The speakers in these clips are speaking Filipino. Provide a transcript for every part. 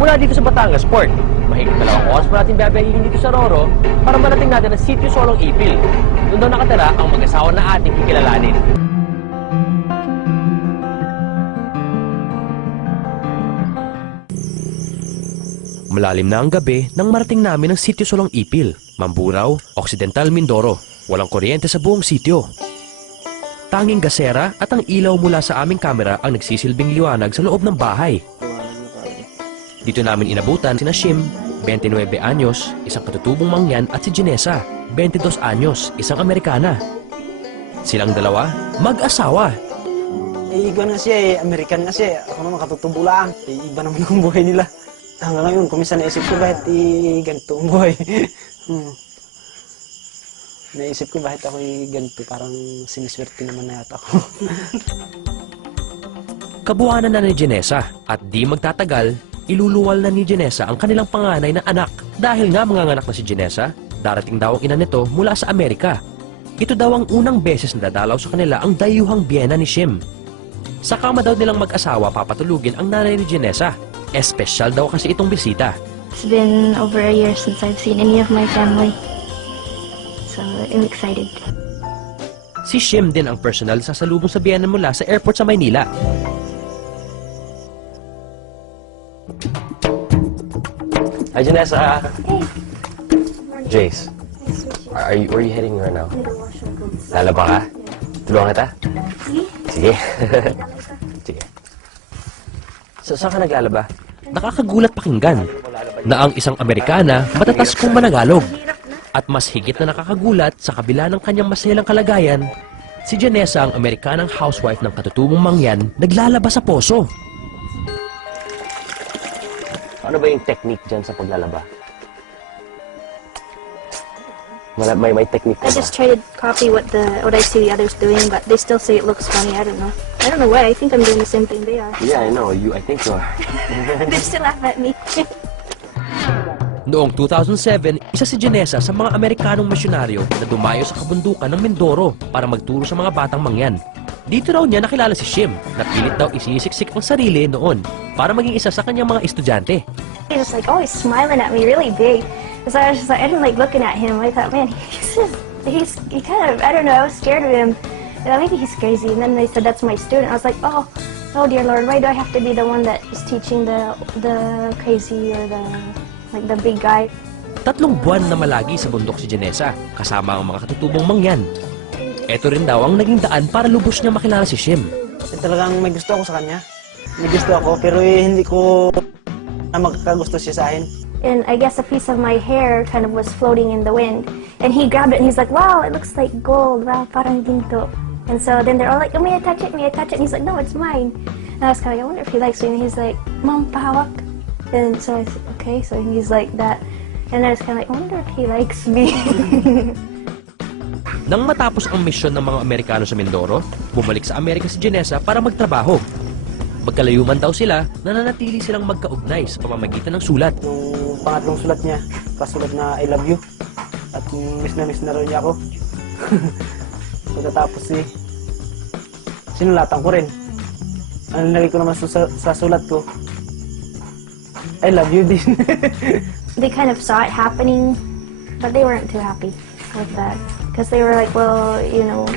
Mula dito sa Batangas Port, mahigit 2 oras pa natin babayahin dito sa Roro para marating natin ang Sitio Solong Ipil. Doon daw nakatira ang mag-asawa na ating kikilalanin. Malalim na ang gabi nang marating namin ang Sitio Solong Ipil, Mamburao, Occidental Mindoro. Walang kuryente sa buong sitio. Tanging gasera at ang ilaw mula sa aming kamera ang nagsisilbing liwanag sa loob ng bahay. Dito namin inabutan sina Shim, 29 anyos, isang katutubong mangyan, at si Ginesa, 22 anyos, isang Amerikana. Silang dalawa, mag-asawa. Iba nga siya eh, American nga siya. Ako naman katutubo lang. Iba naman ang buhay nila. Hanggang ngayon, kung minsan naisip ko bakit ganito ang buhay. Naisip ko bakit ako ganito, parang siniswerte naman na yata ako. Kabuhanan na ni Ginesa at di magtatagal, iluluwal na ni Ginesa ang kanilang panganay na anak. Dahil nga manganganak na si Ginesa, darating daw ang ina nito mula sa Amerika. Ito daw ang unang beses na dadalaw sa kanila ang dayuhang biyena ni Shim. Sa kama daw nilang mag-asawa papatulugin ang nanay ni Ginesa. Espesyal daw kasi itong bisita. It's been over a year since I've seen any of my family. So I'm excited. Si Shim din ang personal sasalubong sa biyena mula sa airport sa Maynila. Hi, Janessa. Hey. Jace, where are you heading right now? Lalaba ka? Tulungan kita? Sige. Sige. So, saan ka naglalaba? Nakakagulat pakinggan na ang isang Amerikana matatas kung managalog. At mas higit na nakakagulat sa kabila ng kanyang maselang kalagayan, si Janessa, ang Amerikanang housewife ng katutubong mangyan, naglalaba sa poso. Ano ba yung technique dyan sa paglalaba? May technique I just try to copy what I see the others doing, but they still say it looks funny. I don't know. I don't know why. I think I'm doing the same thing they are. Yeah, I know. I think you are. They still laugh at me. Noong 2007, isa si Ginesa sa mga Amerikanong misyonaryo na dumayo sa kabundukan ng Mindoro para magturo sa mga batang mangyan. Dito raw niya nakilala si Shim na pilit daw isisiksik ang sarili noon para maging isa sa kanyang mga estudyante. He was like always smiling at me really big. So I was just like, I didn't like looking at him. I thought, man, he kind of, I don't know, I was scared of him. I thought, maybe he's crazy. And then they said, that's my student. I was like, oh dear Lord, why do I have to be the one that is teaching the crazy or the big guy? 3 buwan na malagi sa bundok si Ginesa, kasama ang mga katutubong mangyan. Ito rin daw ang naging daan para lubos niya makilala si Shim. Talagang may gusto ako sa kanya. May gusto ako, pero hindi ko na magkakagusto siya sa akin. And I guess a piece of my hair kind of was floating in the wind. And he grabbed it and he's like, wow, it looks like gold. Wow, parang ginto. And so then they're all like, oh, may I touch it? May I touch it? And he's like, no, it's mine. And I was kind of like, I wonder if he likes me. And he's like, Mom, pahawak. And so I said, okay. So he's like that. And I was kind of like, I wonder if he likes me. Nang matapos ang misyon ng mga Amerikano sa Mindoro, bumalik sa Amerika si Ginesa para magtrabaho. Magkalayo man daw sila, nananatili silang magkaugnay sa pamamagitan ng sulat. Yung pangatlong sulat niya, pasulat na I love you. At miss na raw niya ako. Pagkatapos sinulatan ko rin. Ang nalagay ko naman sa sulat ko, I love you din. They kind of saw it happening, but they weren't too happy with that. Because they were like, well, you know,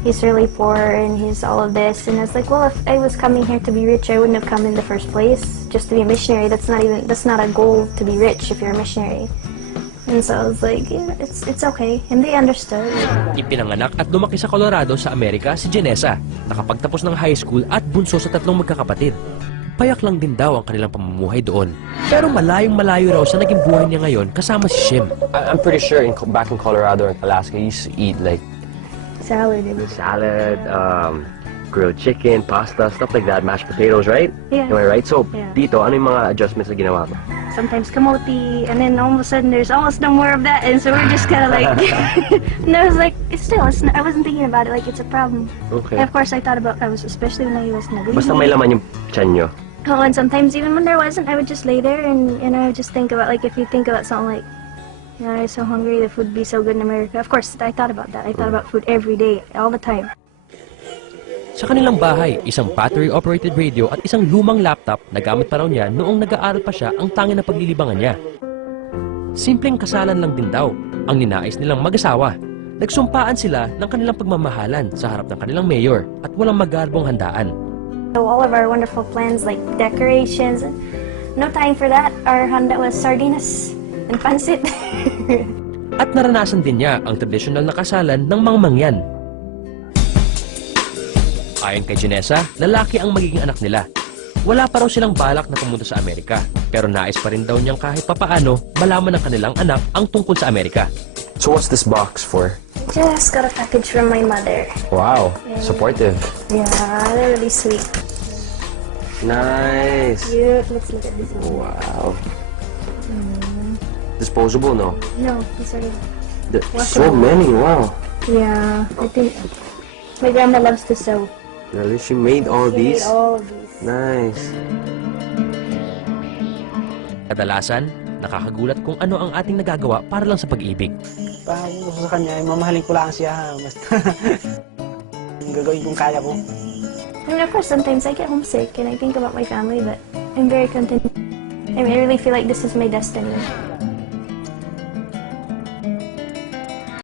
he's really poor and he's all of this. And I was like, well, if I was coming here to be rich, I wouldn't have come in the first place just to be a missionary. That's not a goal to be rich if you're a missionary. And so I was like, yeah, it's okay. And they understood. Ipinanganak at lumaki sa Colorado sa Amerika si Ginesa, nakapagtapos ng high school at bunso sa 3 magkakapatid. Payak lang din daw ang kanilang pamumuhay doon. Pero malayong-malayo raw sa naging buhay niya ngayon kasama si Shim. I'm pretty sure back in Colorado and Alaska, you used to eat like Salad. grilled chicken, pasta, stuff like that, mashed potatoes, right? Yeah. Am I right? So, Yeah. dito, ano yung mga adjustments na ginawa mo? Sometimes kamote, and then all of a sudden there's almost no more of that, and so we're just kind of like, and I was like, I wasn't thinking about it like it's a problem. Okay. And of course I thought about, especially when I was nag-baby. Basta may laman yung tiyan nyo. Oh, and sometimes even when there wasn't, I would just lay there and I would just think about, like, if you think about something like, you know, I'm so hungry, the food would be so good in America. Of course, I thought about that. I thought about food every day, all the time. Sa kanilang bahay, isang battery-operated radio at isang lumang laptop na gamit pa raw niya noong nag-aaral pa siya ang tanging na paglilibangan niya. Simpleng kasalan lang din daw ang ninais nilang mag-asawa. Nagsumpaan sila ng kanilang pagmamahalan sa harap ng kanilang mayor at walang magarbong handaan. So all of our wonderful plans like decorations, no time for that. Our handa was sardinas and pansit. At naranasan din niya ang tradisyonal na kasalan ng mangmangyan. Ayon kay Janessa, lalaki ang magiging anak nila. Wala pa raw silang balak na pumunta sa Amerika, pero nais pa rin daw niyang kahit papaano malaman ng kanilang anak ang tungkol sa Amerika. So what's this box for? Just got a package from my mother. Wow, supportive. Yeah, they're really sweet. Nice. Cute. Let's look at this one. Wow. Disposable, no? No, it's already. So many, wow. Yeah, I think my grandma loves to sew. Really? She made all She made these? all of these. Nice. Kadalasan, nakakagulat kung ano ang ating nagagawa para lang sa pag-ibig. Pag gusto sa kanya, mamahalin ko lang siya. Basta gagawin kong kaya ko. I mean, of course, sometimes I get homesick and I think about my family, but I'm very content. I mean, I really feel like this is my destiny.